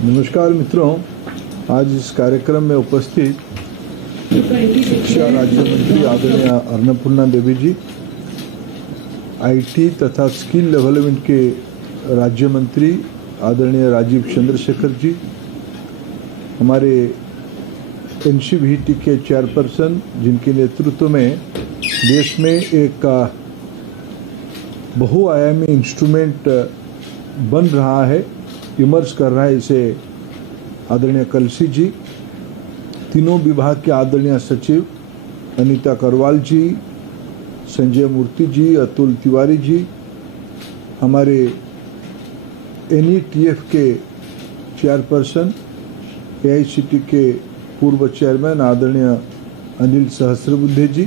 नमस्कार मित्रों, आज इस कार्यक्रम में उपस्थित शिक्षा राज्य मंत्री आदरणीय अन्नपूर्णा देवी जी, आईटी तथा स्किल डेवलपमेंट के राज्य मंत्री आदरणीय राजीव चंद्रशेखर जी, हमारे एनसीवीटी के चेयरपर्सन जिनके नेतृत्व में देश में एक बहुआयामी इंस्ट्रूमेंट बन रहा है, इमर्ज कर रहा है, इसे आदरणीय कलसी जी, तीनों विभाग के आदरणीय सचिव अनीता करवाल जी, संजय मूर्ति जी, अतुल तिवारी जी, हमारे एनईटीएफ के चेयरपर्सन, एआईसीटी के पूर्व चेयरमैन आदरणीय अनिल सहस्रबुद्धे जी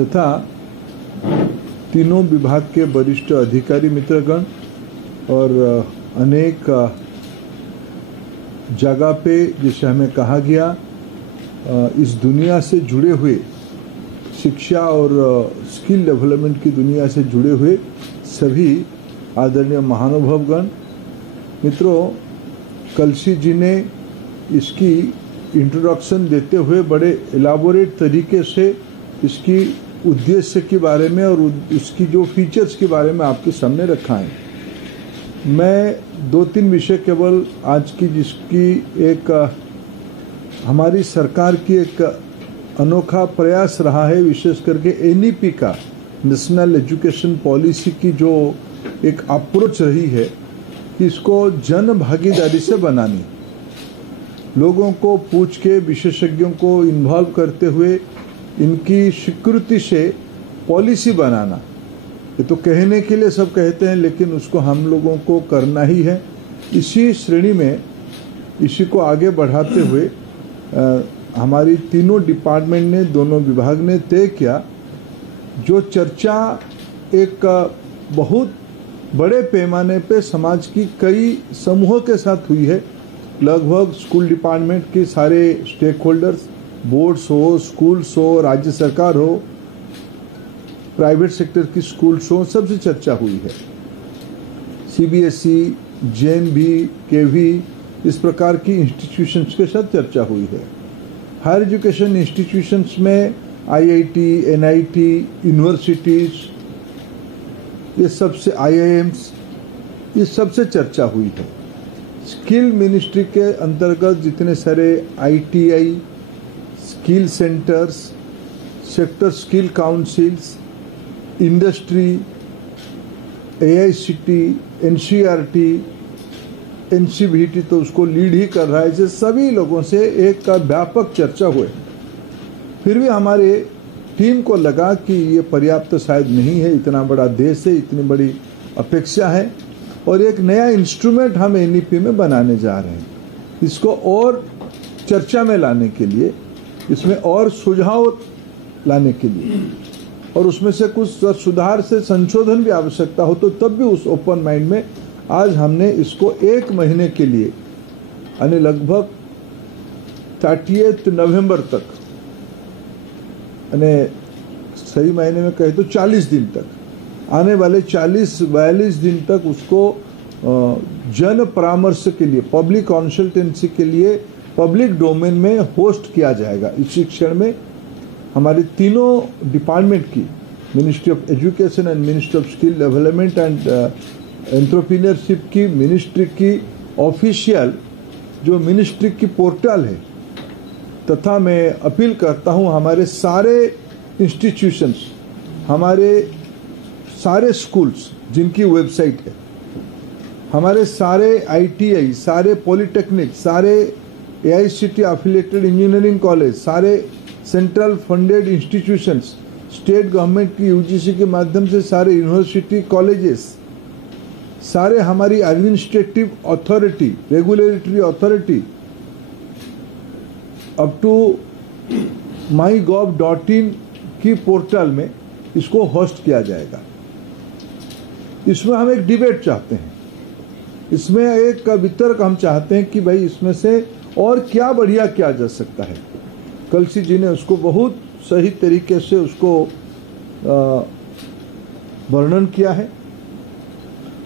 तथा तीनों विभाग के वरिष्ठ अधिकारी मित्रगण और अनेक जगह पे जैसे हमें कहा गया इस दुनिया से जुड़े हुए, शिक्षा और स्किल डेवलपमेंट की दुनिया से जुड़े हुए सभी आदरणीय महानुभावगण, मित्रों, कलसी जी ने इसकी इंट्रोडक्शन देते हुए बड़े एलाबोरेट तरीके से इसकी उद्देश्य के बारे में और इसकी जो फीचर्स के बारे में आपके सामने रखा है। मैं 2-3 विषय केवल आज की, जिसकी एक हमारी सरकार की एक अनोखा प्रयास रहा है, विशेष करके एनईपी का, नेशनल एजुकेशन पॉलिसी की जो एक अप्रोच रही है कि इसको जन भागीदारी से बनानी, लोगों को पूछ के, विशेषज्ञों को इन्वॉल्व करते हुए इनकी स्वीकृति से पॉलिसी बनाना। ये तो कहने के लिए सब कहते हैं, लेकिन उसको हम लोगों को करना ही है। इसी श्रेणी में इसी को आगे बढ़ाते हुए हमारी तीनों डिपार्टमेंट ने, दोनों विभाग ने तय किया, जो चर्चा एक बहुत बड़े पैमाने पे समाज की कई समूहों के साथ हुई है, लगभग स्कूल डिपार्टमेंट के सारे स्टेक होल्डर्स, बोर्ड्स हो, स्कूल्स हो, राज्य सरकार हो, प्राइवेट सेक्टर की स्कूल्स हो, सबसे चर्चा हुई है। सीबीएसई, जेएनवी, केवी, इस प्रकार की इंस्टीट्यूशंस के साथ चर्चा हुई है। हायर एजुकेशन इंस्टीट्यूशंस में आईआईटी, एनआईटी, यूनिवर्सिटीज, ये सबसे आईआईएम्स, ये सबसे चर्चा हुई है। स्किल मिनिस्ट्री के अंतर्गत जितने सारे ITI, skill centres, sector skill councils, industry, AICT, NCERT, NCVT तो उसको लीड ही कर रहा है, ऐसे सभी लोगों से एक का व्यापक चर्चा हुए। फिर भी हमारे टीम को लगा कि ये पर्याप्त शायद नहीं है, इतना बड़ा देश है, इतनी बड़ी अपेक्षा है और एक नया इंस्ट्रूमेंट हम एनईपी में बनाने जा रहे हैं। इसको और चर्चा में लाने के लिए, इसमें और सुझाव लाने के लिए और उसमें से कुछ सुधार से संशोधन भी आवश्यकता हो तो तब भी उस ओपन माइंड में आज हमने इसको 1 महीने के लिए, यानी लगभग 30 नवंबर तक, यानी सही महीने में कहे तो 40 दिन तक, आने वाले 40-42 दिन तक उसको जन परामर्श के लिए, पब्लिक कंसल्टेंसी के लिए पब्लिक डोमेन में होस्ट किया जाएगा। इसी क्षण में हमारे तीनों डिपार्टमेंट की, ministry of education and ministry of skill development and entrepreneurship की, मिनिस्ट्री की ऑफिशियल जो मिनिस्ट्री की पोर्टल है, तथा मैं अपील करता हूं हमारे सारे इंस्टीट्यूशंस, हमारे सारे स्कूल्स जिनकी वेबसाइट है, हमारे सारे आईटीआई, सारे पॉलिटेक्निक, सारे एआईसीटी एफिलिएटेड इंजीनियरिंग कॉलेज, सारे central funded institutions, state government की यूजीसी के माध्यम से सारे यूनिवर्सिटी कॉलेजेस, सारे हमारी administrative authority, regulatory authority, up to mygov.in की पोर्टल में इसको होस्ट किया जाएगा। इसमें हम एक डिबेट चाहते हैं, इसमें एक वितर्क हम चाहते हैं कि भाई इसमें से और क्या बढ़िया किया जा सकता है। कलसी जी ने उसको बहुत सही तरीके से उसको वर्णन किया है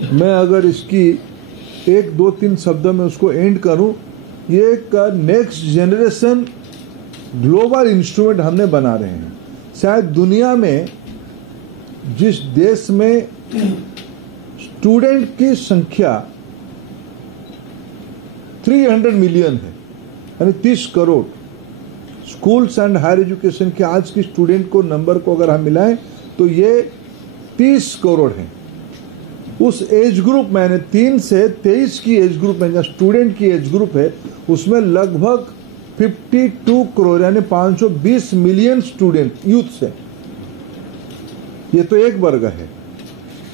मैं अगर इसकी 1-2-3 शब्दों में उसको एंड करूं, ये एक नेक्स्ट जनरेशन ग्लोबल इंस्ट्रूमेंट हमने बना रहे हैं। शायद दुनिया में जिस देश में स्टूडेंट की संख्या 300 मिलियन है, यानी 30 crore, schools and higher education के आज की स्टूडेंट को नंबर को अगर हम मिलाएं तो ये 30 करोड़ है। उस एज ग्रुप में, यानी 3 से 23 की एज ग्रुप में, जहाँ स्टूडेंट की एज ग्रुप है, उसमें लगभग 52 करोड़ यानी 520 मिलियन स्टूडेंट यूथ है। ये तो एक वर्ग है।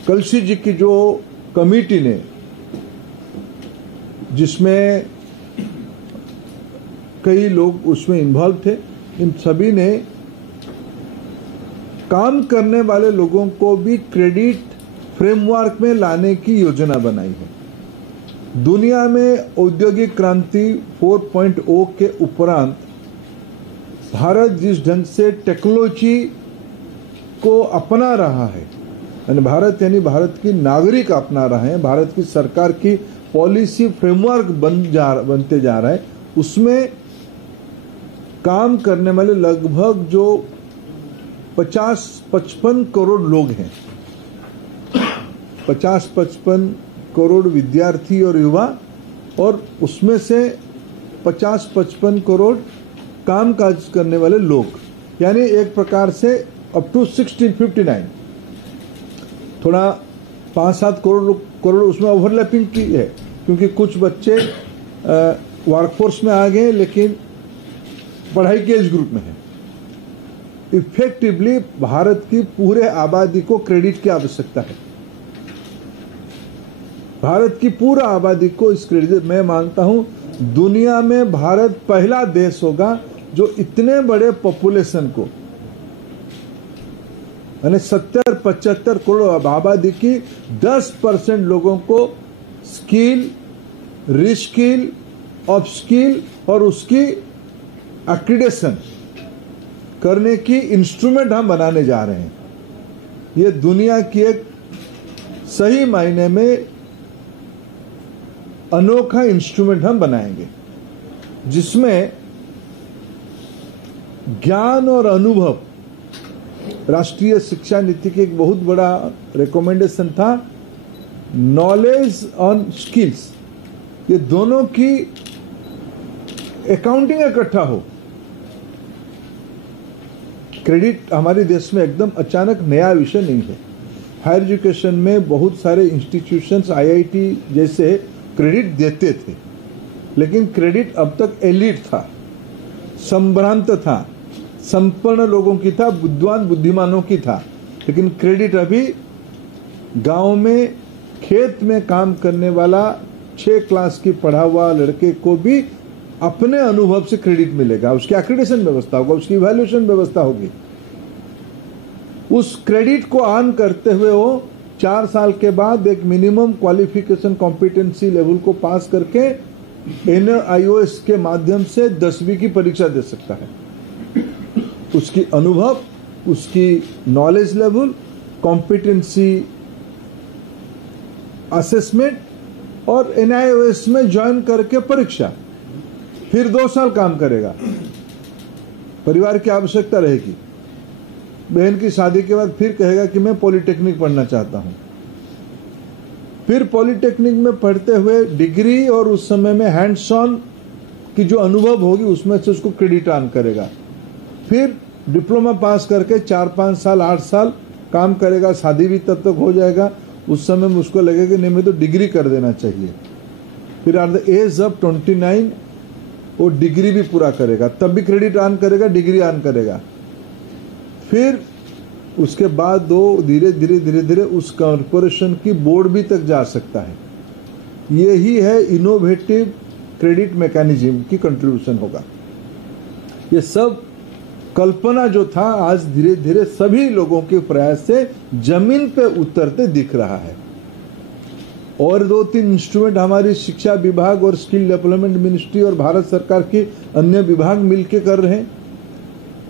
कलसी जी की जो कमेटी ने, जिसमें कई लोग उसमें इन्वॉल्व थे, इन सभी ने काम करने वाले लोगों को भी क्रेडिट फ्रेमवर्क में लाने की योजना बनाई है। दुनिया में औद्योगिक क्रांति 4.0 के उपरांत भारत जिस ढंग से टेक्नोलॉजी को अपना रहा है, यानी भारत की नागरिक अपना रहे हैं, भारत की सरकार की पॉलिसी फ्रेमवर्क बनते जा रहा है, उसमें काम करने वाले लगभग जो 50-55 करोड़ लोग हैं, 50-55 करोड़ विद्यार्थी और युवा, और उसमें से 50-55 करोड़ कामकाज करने वाले लोग, यानी एक प्रकार से अप टू 1659, थोड़ा 5-7 करोड़ उसमें ओवरलैपिंग की है, क्योंकि कुछ बच्चे वर्कफोर्स में आ गए लेकिन पढ़ाई के एज ग्रुप में है। इफेक्टिवली भारत की पूरे आबादी को क्रेडिट की आवश्यकता है। भारत की पूरा आबादी को इस क्रेडिट, मैं मानता हूं दुनिया में भारत पहला देश होगा जो इतने बड़े पॉपुलेशन को, यानी 70-75 करोड़ आबादी की 10% लोगों को स्किल, रिस्किल, अपस्किल और उसकी एक्रीडेशन करने की इंस्ट्रूमेंट हम बनाने जा रहे हैं। ये दुनिया की एक सही मायने में अनोखा इंस्ट्रूमेंट हम बनाएंगे, जिसमें ज्ञान और अनुभव, राष्ट्रीय शिक्षा नीति की एक बहुत बड़ा रिकमेंडेशन था, नॉलेज ऑन स्किल्स, ये दोनों की अकाउंटिंग इकट्ठा हो। क्रेडिट हमारे देश में एकदम अचानक नया विषय नहीं है। हायर एजुकेशन में बहुत सारे इंस्टीट्यूशंस, आईआईटी जैसे क्रेडिट देते थे, लेकिन क्रेडिट अब तक एलिट था, संभ्रांत था, संपन्न लोगों की था, बुद्धिमान बुद्धिमानों की था। लेकिन क्रेडिट अभी गांव में खेत में काम करने वाला 6 क्लास की पढ़ा हुआ लड़के को भी अपने अनुभव से क्रेडिट मिलेगा। उसकी एक्रीडेशन व्यवस्था होगा, उसकी इवैल्यूएशन व्यवस्था होगी। उस क्रेडिट को ऑन करते हुए वो 4 साल के बाद एक मिनिमम क्वालिफिकेशन कॉम्पिटेंसी लेवल को पास करके NIOS के माध्यम से 10वीं की परीक्षा दे सकता है। उसकी अनुभव, उसकी नॉलेज लेवल, कॉम्पिटेंसी असेसमेंट और NIOS में ज्वाइन करके परीक्षा, फिर 2 साल काम करेगा। परिवार की आवश्यकता रहेगी। बहन की शादी के बाद फिर कहेगा कि मैं पॉलिटेक्निक पढ़ना चाहता हूं। फिर पॉलिटेक्निक में पढ़ते हुए डिग्री और उस समय में हैंड्स ऑन की जो अनुभव होगी उसमें से उसको क्रेडिट ऑन करेगा। फिर डिप्लोमा पास करके 4-5 साल 8 साल काम करेगा, शादी भी तब तक हो जाएगा। उस समय में उसको लगेगा नहीं, मैं तो डिग्री कर देना चाहिए। फिर एट द एज ऑफ 29 वो डिग्री भी पूरा करेगा, तब भी क्रेडिट ऑन करेगा, डिग्री ऑन करेगा। फिर उसके बाद वो धीरे धीरे उस कॉर्पोरेशन की बोर्ड भी तक जा सकता है। यही है इनोवेटिव क्रेडिट मैकेनिज्म की कंट्रीब्यूशन होगा। ये सब कल्पना जो था आज धीरे धीरे सभी लोगों के प्रयास से जमीन पे उतरते दिख रहा है। और 2-3 इंस्ट्रूमेंट हमारी शिक्षा विभाग और स्किल डेवलपमेंट मिनिस्ट्री और भारत सरकार के अन्य विभाग मिलकर कर रहे हैं।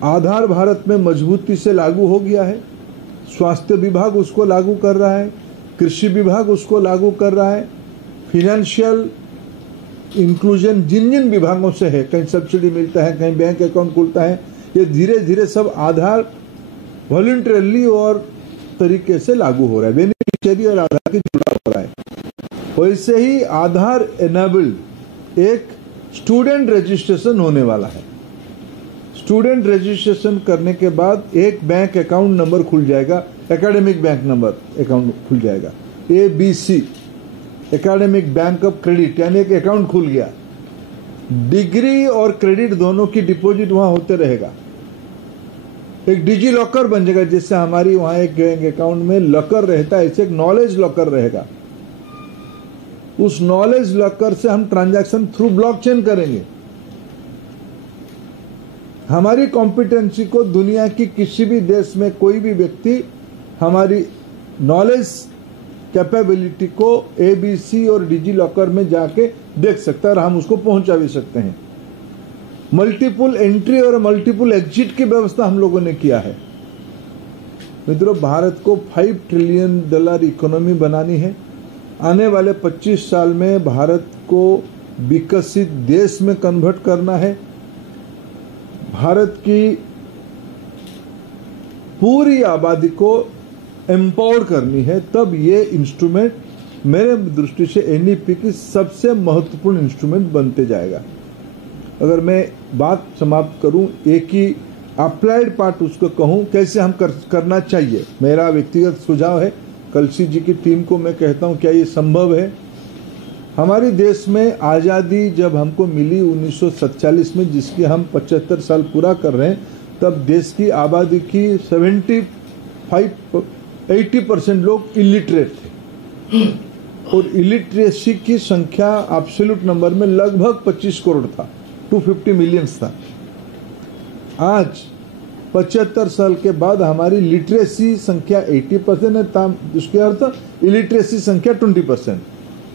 आधार भारत में मजबूती से लागू हो गया है, स्वास्थ्य विभाग उसको लागू कर रहा है, कृषि विभाग उसको लागू कर रहा है। फिनेंशियल इंक्लूजन जिन जिन विभागों से है, कहीं सब्सिडी मिलता है, कहीं बैंक अकाउंट खुलता है, ये धीरे धीरे सब आधार वॉलंटरली और तरीके से लागू हो रहा है, बेनिफिशियरी और आधार की जुड़ा हो रहा है। वैसे ही आधार एनेबल्ड एक स्टूडेंट रजिस्ट्रेशन होने वाला है। स्टूडेंट रजिस्ट्रेशन करने के बाद एक बैंक अकाउंट नंबर खुल जाएगा, एकेडमिक बैंक नंबर अकाउंट खुल जाएगा, ABC academic bank of credit, यानी एक अकाउंट खुल गया। डिग्री और क्रेडिट दोनों की डिपॉजिट वहां होते रहेगा। एक डिजी लॉकर बन जाएगा, जिससे हमारी वहां एक बैंक अकाउंट में लॉकर रहता है, ऐसे एक नॉलेज लॉकर रहेगा। उस नॉलेज लॉकर से हम ट्रांजैक्शन थ्रू ब्लॉकचेन करेंगे। हमारी कॉम्पिटेंसी को दुनिया की किसी भी देश में कोई भी व्यक्ति हमारी नॉलेज कैपेबिलिटी को ABC और डिजी लॉकर में जाके देख सकता है और हम उसको पहुंचा भी सकते हैं। मल्टीपल एंट्री और मल्टीपल एग्जिट की व्यवस्था हम लोगों ने किया है। मित्रों, भारत को $5 ट्रिलियन इकोनॉमी बनानी है। आने वाले 25 साल में भारत को विकसित देश में कन्वर्ट करना है। भारत की पूरी आबादी को एम्पावर करनी है। तब ये इंस्ट्रूमेंट मेरे दृष्टि से NEP की सबसे महत्वपूर्ण इंस्ट्रूमेंट बनते जाएगा। अगर मैं बात समाप्त करूं, एक ही अप्लाइड पार्ट उसको कहूं, कैसे हम करना चाहिए, मेरा व्यक्तिगत सुझाव है। कलसी जी की टीम को मैं कहता हूं, क्या ये संभव है? हमारे देश में आज़ादी जब हमको मिली 1947 में, जिसकी हम 75 साल पूरा कर रहे हैं, तब देश की आबादी की 75-80% लोग इलिटरेट थे और इलिटरेसी की संख्या एब्सोल्यूट नंबर में लगभग 25 करोड़ था, 250 मिलियंस था। आज 75 साल के बाद हमारी लिटरेसी संख्या 80% है, उसके अर्थ इलिटरेसी संख्या 20%।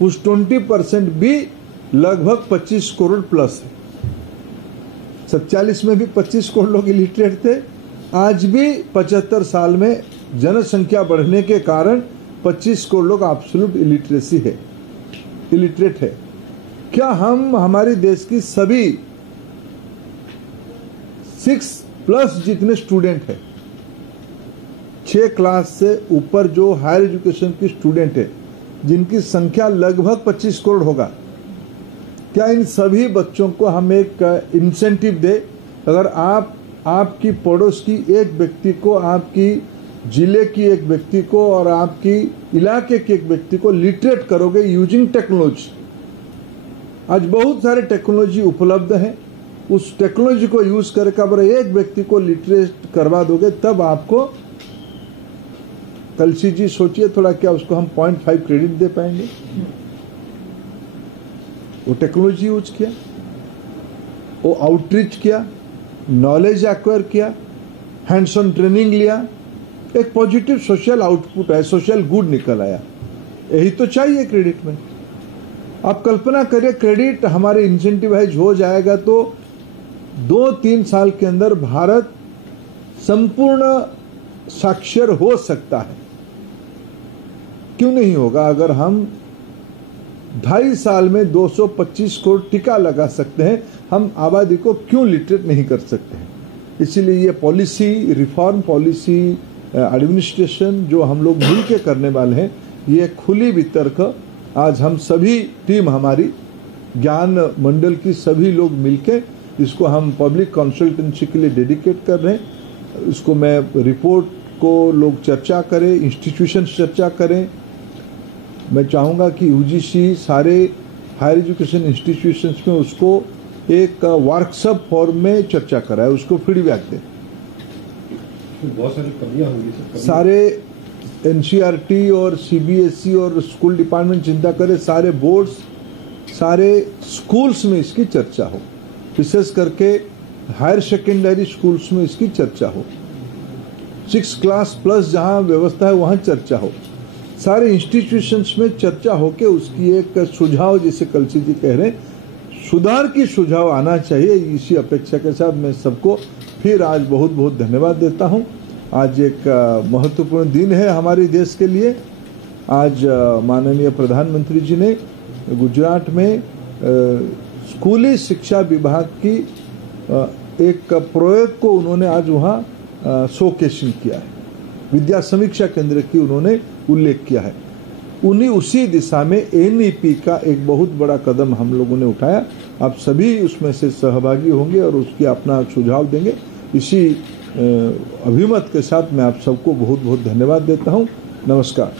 उस 20% भी लगभग 25 करोड़ प्लस है। 47 में भी 25 करोड़ लोग इलिटरेट थे। आज भी 75 साल में जनसंख्या बढ़ने के कारण 25 करोड़ लोग एब्सोल्यूट इलिटरेट है। क्या हम हमारे देश की सभी 6+ जितने स्टूडेंट हैं, 6 क्लास से ऊपर जो हायर एजुकेशन की स्टूडेंट है, जिनकी संख्या लगभग 25 करोड़ होगा, क्या इन सभी बच्चों को हम एक इंसेंटिव दे? अगर आपकी पड़ोस की एक व्यक्ति को, आपकी जिले की एक व्यक्ति को और आपकी इलाके के एक व्यक्ति को लिटरेट करोगे यूजिंग टेक्नोलॉजी, आज बहुत सारे टेक्नोलॉजी उपलब्ध है, उस टेक्नोलॉजी को यूज करके अगर एक व्यक्ति को लिटरेट करवा दोगे, तब आपको, कलसी जी सोचिए थोड़ा, क्या उसको हम 0.5 क्रेडिट दे पाएंगे? वो टेक्नोलॉजी यूज किया, वो आउटरीच किया, नॉलेज एक्वायर किया, हैंड्स ऑन ट्रेनिंग लिया, एक पॉजिटिव सोशल आउटपुट है, सोशल गुड निकल आया। यही तो चाहिए क्रेडिट में। आप कल्पना करिए, क्रेडिट हमारे इंसेंटिवाइज हो जाएगा तो 2-3 साल के अंदर भारत संपूर्ण साक्षर हो सकता है। क्यों नहीं होगा? अगर हम 2.5 साल में 225 करोड़ टीका लगा सकते हैं, हम आबादी को क्यों लिटरेट नहीं कर सकते हैं? इसीलिए ये पॉलिसी रिफॉर्म, पॉलिसी एडमिनिस्ट्रेशन जो हम लोग मिल के करने वाले हैं, ये खुली वितर्क आज हम सभी टीम, हमारी ज्ञान मंडल की सभी लोग मिलके इसको हम पब्लिक कंसल्टेंसी के लिए डेडिकेट कर रहे हैं। इसको मैं रिपोर्ट को लोग चर्चा करें, इंस्टीट्यूशन चर्चा करें। मैं चाहूँगा कि UGC सारे हायर एजुकेशन इंस्टीट्यूशंस में उसको एक वर्कशॉप फॉर्म में चर्चा कराए, उसको फीडबैक दे। बहुत सारी कमियां होंगी, सारे NCERT और CBSE और स्कूल डिपार्टमेंट चिंता करे, सारे बोर्ड्स, सारे स्कूल्स में इसकी चर्चा हो, विशेष करके हायर सेकेंडरी स्कूल्स में इसकी चर्चा हो, 6 क्लास प्लस जहां व्यवस्था है वहां चर्चा हो, सारे इंस्टीट्यूशंस में चर्चा हो के उसकी एक सुझाव, जैसे कलसी जी कह रहे हैं, सुधार की सुझाव आना चाहिए। इसी अपेक्षा के साथ मैं सबको फिर आज बहुत बहुत धन्यवाद देता हूं। आज एक महत्वपूर्ण दिन है हमारे देश के लिए आज माननीय प्रधानमंत्री जी ने गुजरात में स्कूली शिक्षा विभाग की एक प्रयोग को उन्होंने आज वहाँ शोकेसिंग किया है, विद्या समीक्षा केंद्र की उन्होंने उल्लेख किया है। उसी दिशा में NEP का एक बहुत बड़ा कदम हम लोगों ने उठाया। आप सभी उसमें से सहभागी होंगे और उसकी अपना सुझाव देंगे। इसी अभिमत के साथ मैं आप सबको बहुत बहुत धन्यवाद देता हूँ। नमस्कार।